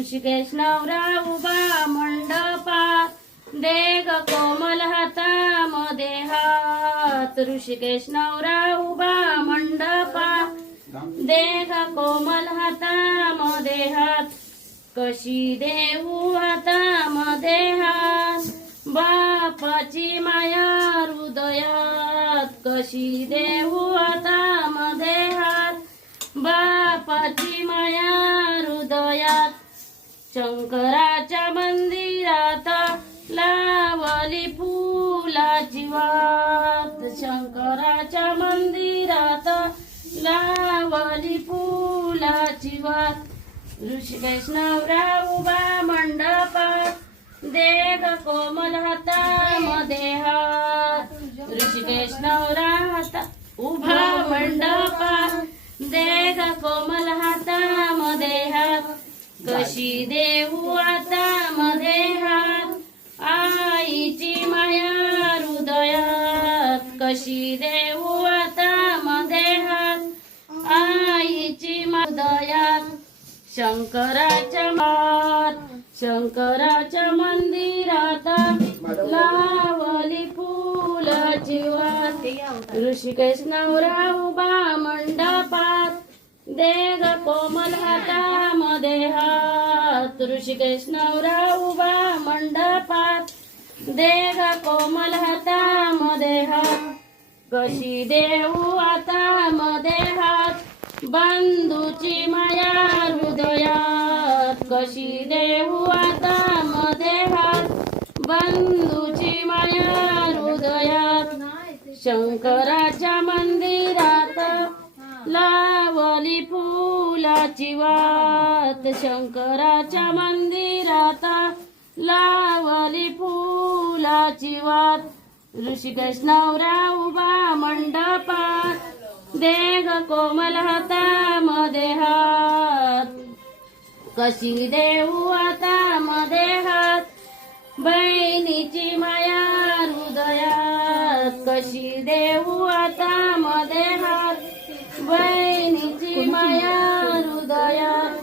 ऋषिकेश नवरा उभा मंडपात, देग कोमल हातामध्ये हात. ऋषिकेश नवरा उभा मंडपात, देग कोमल हातामध्ये हात. कशी देऊ हातामध्ये हात, बापाची माया हृदयात. कशी देऊ हातामध्ये हात, बापाची माया हृदयात. शंकराच्या मंदिरात लावली फुलाची वात. शंकराच्या मंदिरात लावली फुलाची वात. ऋषिकेश नवरा उभा मंडपात, देग कोमल हातामध्ये हात. ऋषिकेश नवरा हाता उभा मंडपात, देग कोमल हातामध्ये हात. कशी देऊ हातामध्ये हात, आईची माया हृदयात. कशी देऊ हातामध्ये हात, आईची हृदयात. शंकराच्या मंदिरात लावली फुलाची वात. ऋषिकेश नवरा उभा मंडपात, देग कोमल हातामध्ये हात. ऋषिकेश नवरा उभा मंडपात, देग कोमल हातामध्ये हात. कशी देऊ हातामध्ये हात, बंधूची माया हृदयात. कशी देऊ हातामध्ये हात, बंधूची माया हृदयात. शंकराच्या मंदिरात लावली फुलाची वात. शंकराच्या मंदिरात लावली फुलाची वात. ऋषिकेश नवरा उभा मंडपात, देग कोमल हातामध्ये हात. कशी देऊ हातामध्ये हात, बहिणीची माया हृदयात. कशी देऊ हातामध्ये हात, बहिणीची माया हृदयात.